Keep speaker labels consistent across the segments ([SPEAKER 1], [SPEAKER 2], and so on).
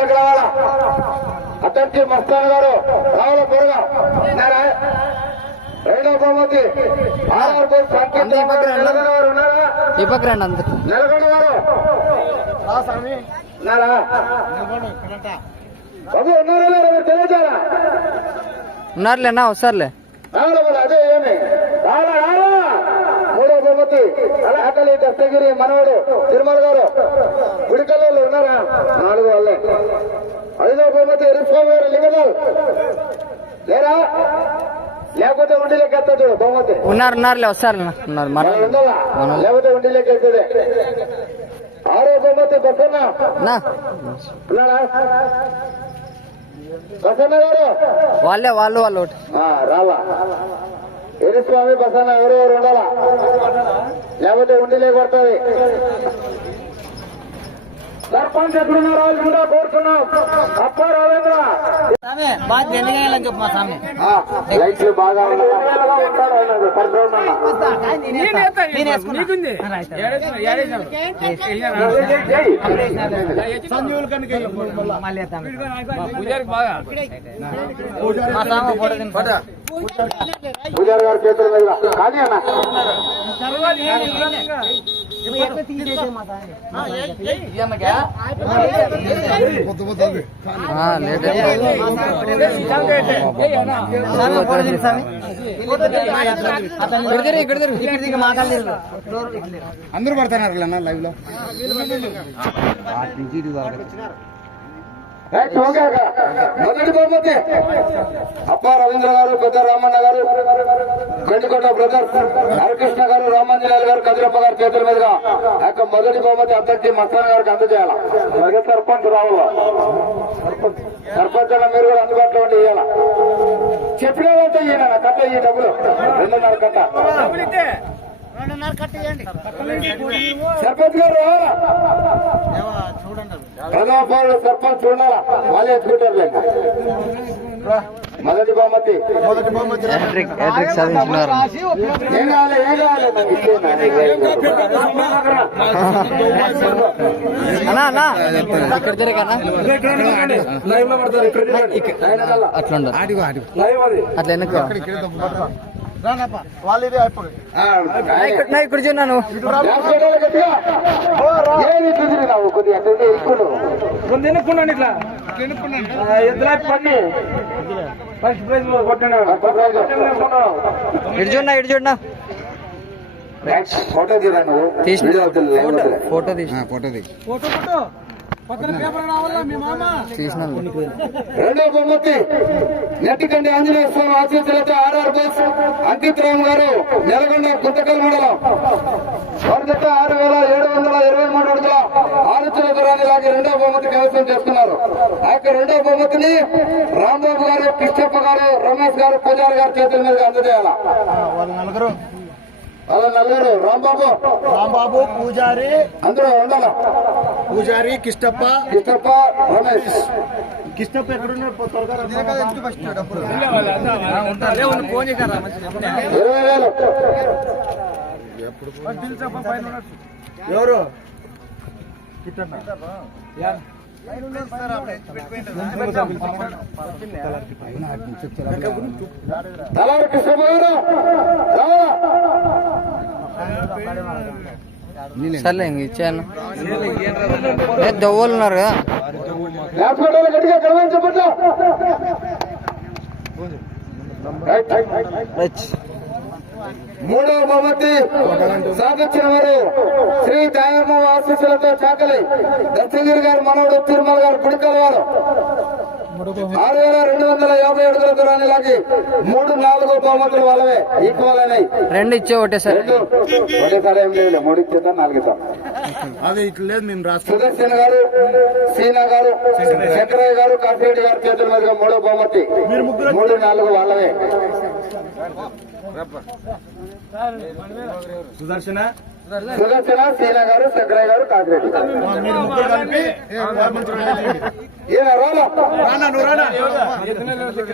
[SPEAKER 1] దగ్గర రావాలా? అతనికి మస్తాన్ గారు రావాల త్వరగా? ఉన్నారా? రెండో బహుమతి ఆర్ఆర్ బోస్ సంకేత్.
[SPEAKER 2] అందరూ ఈ పక్కన రండి.
[SPEAKER 1] నల్గొండ వారు ఉన్నారా?
[SPEAKER 2] అందరు.
[SPEAKER 1] నల్గొండ వారు? ఉన్నారా? బాబు ఉన్నారా లేరా మీరు తెలియజేయాలా?
[SPEAKER 2] ఉన్నారులే అన్న వస్తారులే
[SPEAKER 1] రావాలా అదే ఏమి? రావాలా రావాలా? బహుమతి ఆకలి దస్తగిరి మనవడు తిరుమల గారు. గుడికల్లో ఉన్నారా? నాలుగు వాళ్ళే. ఐదో బహుమతి ఎరుస్వామి గారు లింగదాల్ లేరా? లేకపోతే ఉండిలోకి ఎత్తదు బహుమతి.
[SPEAKER 2] ఉన్నారు వస్తారు ఉన్నారు మనం-
[SPEAKER 1] లేకపోతే ఉండిలోకి ఎత్తదే ఆరో బహుమతి బసన్న.
[SPEAKER 2] నా.
[SPEAKER 1] ఉన్నాడా? బసన్న గారు?
[SPEAKER 2] వాళ్ళే వాళ్ళు వాళ్ళు
[SPEAKER 1] రాలా ఎరుస్వామి బసన్న ఎవరెవరు ఉండాలా? లేకపోతే ఉండిలే కొడుతుంది సర్పంచ్ ఎక్కడున్నారు కూడా కోరుతున్నాం. అప్ప రావేంద్ర.
[SPEAKER 2] బాగా తెలియాలని చెప్పు మా సామె.
[SPEAKER 1] ఆ, లైట్లు బాగా పూజారి గారి చేతుల మీద. కానీ అన్న.
[SPEAKER 3] అందరూ పడుతున్నారు అన్న
[SPEAKER 1] లైవ్లో. మొదటి బహుమతి. అప్ప రవీంద్ర గారు పెద్ద రామన్న గారు గండికోట బ్రదర్ హరికృష్ణ గారు రామాంజనేయులు గారు కదిరప్ప గారి చేతుల మీదుగా. ఆ యొక్క మొదటి బహుమతి అభ్యర్థి మస్తాన్ గారికి అందజేయాల? అలాగే సర్పంచ్ రావుల. సర్పంచ్ అన్న మీరు కూడా అందుబాటులో ఉండి ఇవ్వాల వాళ్ళతో ఈయన కట్ట ఈ డబ్బులు. రెండున్నర కట్ట. సర్పంచ్ గారు సర్పంచ్ ఉండాలా? వాళ్ళే ఎత్తుకుంటారు లేక మొదటి బహుమతి. ఏం కావాలి ఏం కావాలి?
[SPEAKER 2] ఇక్కడ తిరగనా. అట్లా అట్లా
[SPEAKER 1] కొద్దిగా అట్లా ఎక్కువ కొంత ఎన్నుకున్నాను ఇట్లా. ఎద్దులా ఫస్ట్ ప్రైజ్
[SPEAKER 2] ఇటు
[SPEAKER 1] ఫోటో తీరా నువ్వు? Live
[SPEAKER 2] photo. ఫోటో తీసి
[SPEAKER 3] ఫోటో
[SPEAKER 2] తీసినాను
[SPEAKER 1] రెండో బహుమతి. నెట్టికండి ఆంజనేయ స్వామి ఆశీస్సులతో ఆర్ఆర్ బోస్ అంకిత్ రామ్ గారు నెలకొండ గుంతకల్ మండలం. వారి జత ఆరు వేల ఏడు వందల ఇరవై మూడు అడుగుల ఆరు చిన్న దూరాన్ని లాగి రెండో బహుమతి కైవసం చేసుకున్నారు ఆ యొక్క రెండో బహుమతిని రాంబాబు గారు కృష్ణప్ప గారు రమేష్ గారు పూజారి గారి చేతుల మీద అందజేయాల?
[SPEAKER 3] నలుగురు.
[SPEAKER 1] వాళ్ళ నలుగురు. రాంబాబు.
[SPEAKER 3] రాంబాబు పూజారి.
[SPEAKER 1] అందరూ ఉండాల?
[SPEAKER 3] పూజారి కిష్టప్ప
[SPEAKER 1] కృష్ణప్ప రమేష్
[SPEAKER 3] కిష్టప్ప ఎవరు
[SPEAKER 1] తలారి రావాలా
[SPEAKER 2] సర్లే ఇంక ఇచ్చాను ఏ దవ్వలు ఉన్నారు కదా.
[SPEAKER 1] మూడవ బహుమతి సాధించిన వారు శ్రీ తాయమ్మ ఆశీస్సులతో చాకలి. దత్తగిరి గారు మనవడు తిరుమల గారు గుడికల వారు. ఆరు వేల రెండు వందల యాభై అడుగుల దూరాన్ని లాగి మూడు నాలుగు బహుమతులు వాళ్ళవే. ఈక్వల్ అయినాయి
[SPEAKER 2] రెండు ఇచ్చే ఒకటేసారి
[SPEAKER 1] రెండు. ఒకటేసారి ఏం లేదు మూడు ఇచ్చేద్దాం నాలుగు ఇద్దాం.
[SPEAKER 3] అదే ఇట్లా లేదు మేము రాస్తాం.
[SPEAKER 1] సుదర్శన్ గారు సీనా గారు శంకరయ్య గారు కాశీరెడ్డి గారి చేతుల మీదుగా మూడో బహుమతి. మూడు నాలుగు వాళ్ళవే.
[SPEAKER 3] సుదర్శన?
[SPEAKER 1] సుదర్శన సీనా గారు శంకరయ్య గారు కాశీరెడ్డి ఈయన రాలా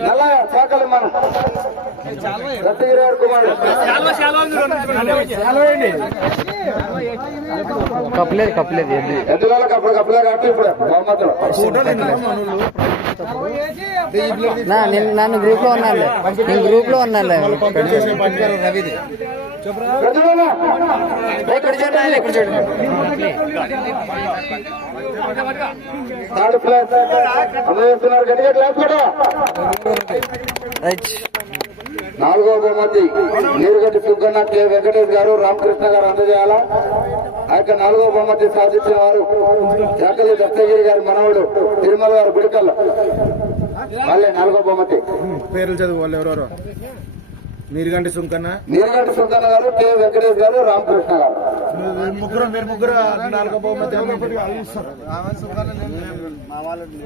[SPEAKER 1] నల్ల చాకలి మనం. దత్తగిరి గారి కుమారుడు.
[SPEAKER 2] కప్పలేదు కప్పలేదు ఎద్దు
[SPEAKER 1] ఎద్దులకు అప్పుడు కప్పులే కాబట్టి ఇప్పుడు బహుమతులు.
[SPEAKER 2] నేను నన్ను గ్రూప్లో ఉన్నానులే. నేను గ్రూప్లో ఉన్నానులే.
[SPEAKER 3] రవిది
[SPEAKER 2] ఇక్కడ చూడండి ఇక్కడ చూడండి.
[SPEAKER 1] థర్డ్ ప్లేస్ అందజేస్తున్నారు గట్టిగా క్లాస్ కూడా
[SPEAKER 2] రైట్.
[SPEAKER 1] నాలుగో బహుమతి నీరుగడ్డి సుగ్గన్న కె. వెంకటేష్ గారు రామకృష్ణ గారు అందజేయాలా. ఆ యొక్క నాలుగో బహుమతి సాధించిన వారు చాకలి దత్తగిరి గారి మనవడు తిరుమల గారు గుడికల్ వాళ్ళే నాలుగో బహుమతి
[SPEAKER 3] పేర్లు చదువు వాళ్ళు ఎవరెవరు నీరుగంటి సుంకన్న
[SPEAKER 1] నీరుగడ్డి సుగ్గన్న గారు కె. వెంకటేష్ గారు రామకృష్ణ గారు.
[SPEAKER 3] ముగ్గురు మీరు ముగ్గురు నాలుగో వాళ్ళకి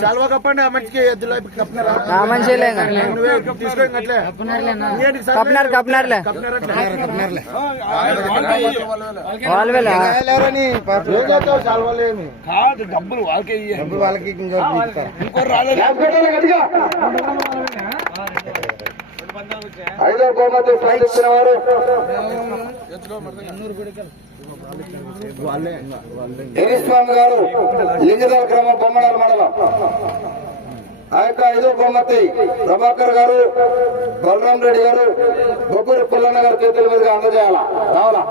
[SPEAKER 3] చాలువ కప్పండి ఆ మనిషికి ఎద్దులో కప్పినారా
[SPEAKER 2] ఆ మనిషిలే ఇంకా.
[SPEAKER 3] నువ్వే తీసుకో ఇంకట్లే ఇంకేంటి సార్?
[SPEAKER 2] కప్పినారు కప్పినారులే
[SPEAKER 3] ఏం చేస్తావు చాలువలేమి డబ్బులు వాళ్ళకి ఇంకా
[SPEAKER 1] గట్టిగా. ఐదో బహుమతి సాధించిన వారు.
[SPEAKER 3] వాళ్ళే
[SPEAKER 1] గారు లింగదల క్రమ బొమ్మడాల మండలం. ఆ యొక్క ఐదో బహుమతి ప్రభాకర్ గారు బలరాం రెడ్డి గారు బొబ్బూరి పుల్లన్న గారి చేతుల మీదుగా అందజేయాలా? రావాలా?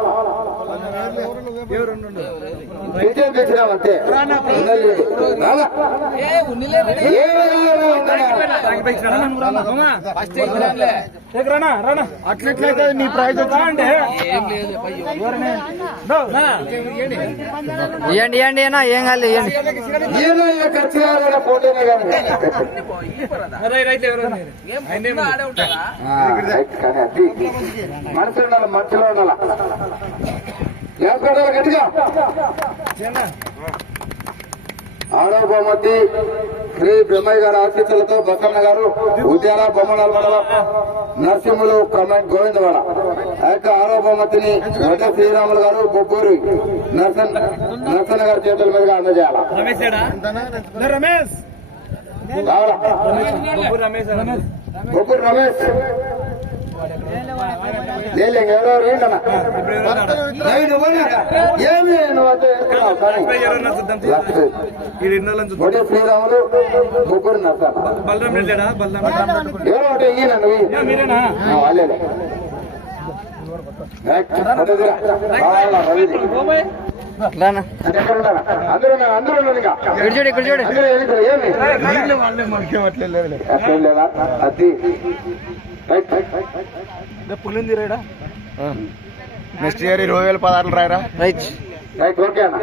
[SPEAKER 1] రాలా
[SPEAKER 3] అట్లెట్లయితే నీ ప్రైజ్ అంటే
[SPEAKER 2] ఇవ్వండి ఇవ్వండి ఏం కాదు ఇవ్వండి
[SPEAKER 1] పోటీనే కానీ మనసు ఉండాలి గట్టిగా? శ్రీ బ్రహ్మయ్య గారి ఆశీస్సులతో బసన్న గారు ఉద్యాల బొమ్మల మండలం నరసింహులు కమెంట్ గోవిందవాడ. ఆ యొక్క ఆరో బహుమతిని వెంట శ్రీరాములు గారు బొబ్బూరి నరసన్ నరసన్న గారి చేతుల మీదుగా అందజేయాల? బొబ్బూరి రమేష్ లేదు ఏంటన్నా? ఏమి. ఒకటి శ్రీరాములు ముగ్గురు నరసన్న ఎవరో ఒకటి ఈయన నువ్వు ఇయ్యి. ఆ, రైట్.
[SPEAKER 2] చూడు ఇక్కడ చూడు.
[SPEAKER 1] అందరూ ఏమి ఏమి
[SPEAKER 3] వాళ్ళే మనకేం అట్లే లేదు
[SPEAKER 1] అట్లేం లేదా అది రైట్ రైట్ రైట్.
[SPEAKER 3] పుల్లింది రేడా నెక్స్ట్ ఇయర్ ఇరవై వేల పదహారులు రాయరా?
[SPEAKER 2] రైట్.
[SPEAKER 1] రైట్ ఓకే అన్న